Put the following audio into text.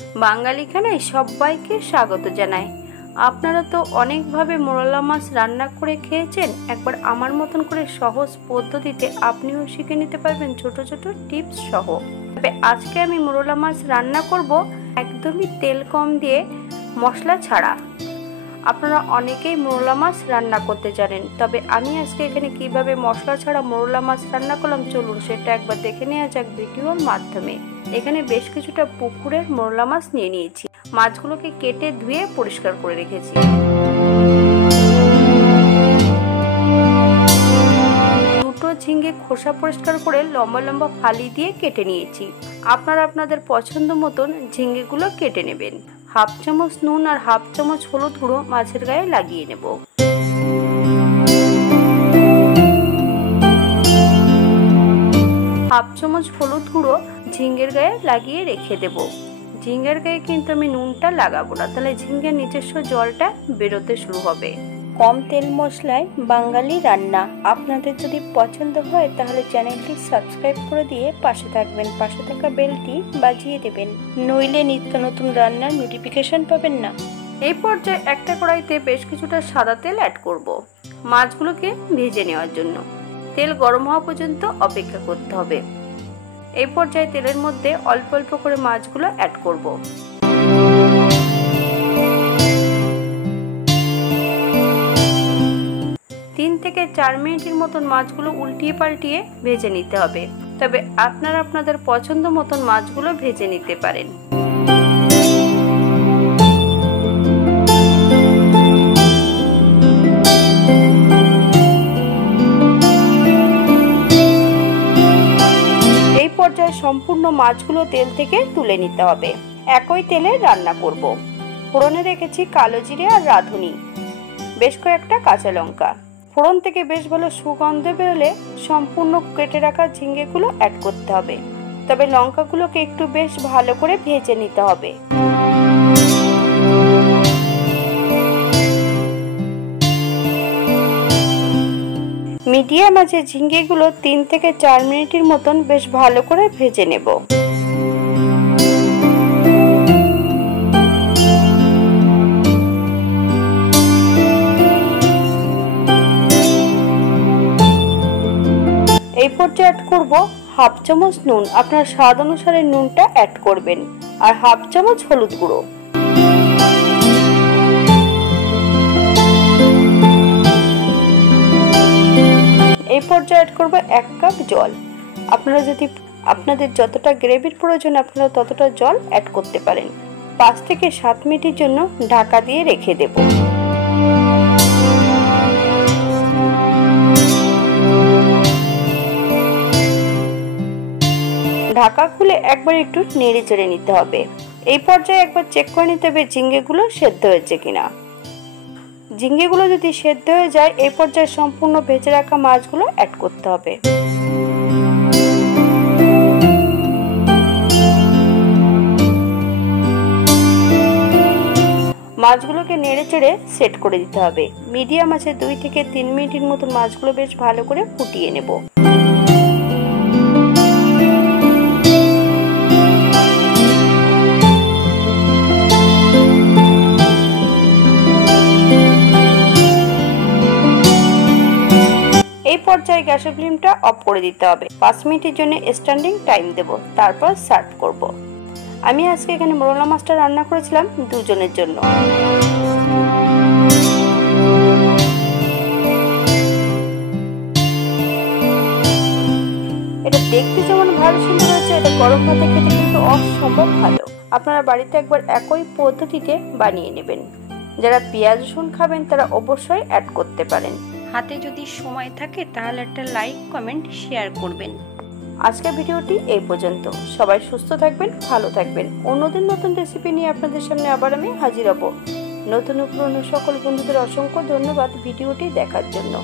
বাঙালি খানায় সবাইকে স্বাগত জানাই। আপনারা তো অনেকভাবে মোরলা মাছ রান্না করে খেয়েছেন। একবার আমার মতন করে সহজ পদ্ধতিতে আপনিও শিখে নিতে পারবেন ছোট ছোট টিপস সহ। তবে আজকে আমি মোরলা মাছ রান্না করব একদমই তেল কম দিয়ে, মশলা ছাড়া। আপনারা অনেকেই মোরলা মাছ রান্না করতে জানেন, তবে আমি আজকে এখানে কিভাবে মশলা ছাড়া মোরলা মাছ রান্না করলাম চলুন সেটা একবার দেখে নেওয়া যাক ভিডিওর মাধ্যমে। এখানে বেশ কিছুটা পুকুরের মোরলা মাছ নিয়ে নিয়েছি। মাছগুলোকে কেটে ধুয়ে পরিষ্কার করে রেখেছি। দুটো ঝিঙে খোসা পরিষ্কার করে লম্বা লম্বা ফালি দিয়ে কেটে নিয়েছি। আপনারা আপনাদের পছন্দ মতন ঝিঙেগুলো কেটে নেবেন। হাফ চামচ নুন আর হাফ চামচ হলুদ গুঁড়ো মাছের গায়ে লাগিয়ে নেব। হাফ চামচ হলুদ গুঁড়ো ঝিঙের গায়ে লাগিয়ে রেখে দেব। ঝিঙের গায়ে কিন্তু আমি নুনটা লাগাবো না, তাহলে ঝিঙের নিজস্ব জলটা বেরোতে শুরু হবে। কম তেল মশলায় বাঙালি রান্না। আপনাদের যদি পছন্দ হয় তাহলে চ্যানেলটি সাবস্ক্রাইব করে দিয়ে পাশে থাকবেন, পাশে থাকা বেলটি বাজিয়ে দেবেন, নইলে নিত্য নতুন রান্নার নোটিফিকেশন পাবেন না। এই পর্যায়ে একটা কড়াইতে বেশ কিছুটা সাদা তেল অ্যাড করব মাছগুলোকে ভেজে নেওয়ার জন্য। তেল গরম হওয়া পর্যন্ত অপেক্ষা করতে হবে। এই পর্যায়ে তেলের মধ্যে অল্প অল্প করে মাছগুলো অ্যাড করব। 3 থেকে 4 মিনিটের মতন মাছগুলো উল্টিয়ে পাল্টিয়ে ভেজে নিতে হবে। তবে আপনারা আপনাদের পছন্দ মতন মাছগুলো ভেজে নিতে পারেন। এই পর্যায়ে সম্পূর্ণ মাছগুলো তেল থেকে তুলে নিতে হবে। একই তেলে রান্না করব। ফোড়নে রেখেছি কালো জিরে আর রাঁধুনি, বেশ কয়েকটা কাঁচা লঙ্কা। ফোড়ন থেকে বেশ ভালো সুগন্ধ বেরোলে সম্পূর্ণ কেটে রাখা ঝিঙেগুলো অ্যাড করতে হবে। তবে লঙ্কাগুলোকে একটু বেশ ভালো করে ভেজে নিতে হবে। মিডিয়াম আঁচে ঝিঙেগুলো 3 থেকে 4 মিনিটের মতন বেশ ভালো করে ভেজে নেব। এই পর্যায়ে অ্যাড করব হাফ চামচ নুন। আপনার স্বাদ অনুসারে নুনটা অ্যাড করবেন, আর হাফ চামচ হলুদ গুঁড়ো। এই পর্যায়ে অ্যাড করব 1 কাপ জল। আপনাদের যতটা গ্রেভির প্রয়োজন আপনারা ততটা জল অ্যাড করতে পারেন। 5 থেকে 7 মিনিটের জন্য ঢাকা দিয়ে রেখে দেব। ঢাকা খুলে একবার একটু নেড়ে চেড়ে নিতে হবে। এই পর্যায়ে একবার চেক করে নিতে হবে ঝিঙেগুলো সেদ্ধ হয়েছে কিনা। ঝিঙেগুলো যদি সেদ্ধ হয়ে যায় এই পর্যায়ে সম্পূর্ণ ভেজে রাখা মাছগুলো অ্যাড করতে হবে। মাছগুলোকে নেড়ে চেড়ে সেট করে দিতে হবে। মিডিয়াম আঁচে 2 থেকে 3 মিনিটের মতন মাছগুলো বেশ ভালো করে ফুটিয়ে নেব। এই পর্যায়ে গ্যাসের ফ্লেমটা অফ করে দিতে হবে। 5 মিনিটের জন্য স্ট্যান্ডিং টাইম দেব, তারপর সার্ভ করব। আমি আজকে এখানে মোরলা মাছটা রান্না করেছিলাম 2 জনের জন্য। এটা দেখতে যেমন ভালো সুন্দর হয়েছে, এটা গরম ভাতে খেতে কিন্তু অসম্ভব ভালো। আপনারা বাড়িতে একবার একই পদ্ধতিতে বানিয়ে নেবেন। যারা পেঁয়াজ রসুন খাবেন তারা অবশ্যই অ্যাড করতে পারেন। হাতে যদি সময় থাকে তাহলে একটা লাইক কমেন্ট শেয়ার করবেন। আজকের ভিডিওটি এই পর্যন্ত। সবাই সুস্থ থাকবেন, ভালো থাকবেন। অন্যদিন নতুন রেসিপি নিয়ে আপনাদের সামনে আবার আমি হাজির হব। নতুন ও পুরনো সকল বন্ধুদের অসংখ্য ধন্যবাদ ভিডিওটি দেখার জন্য।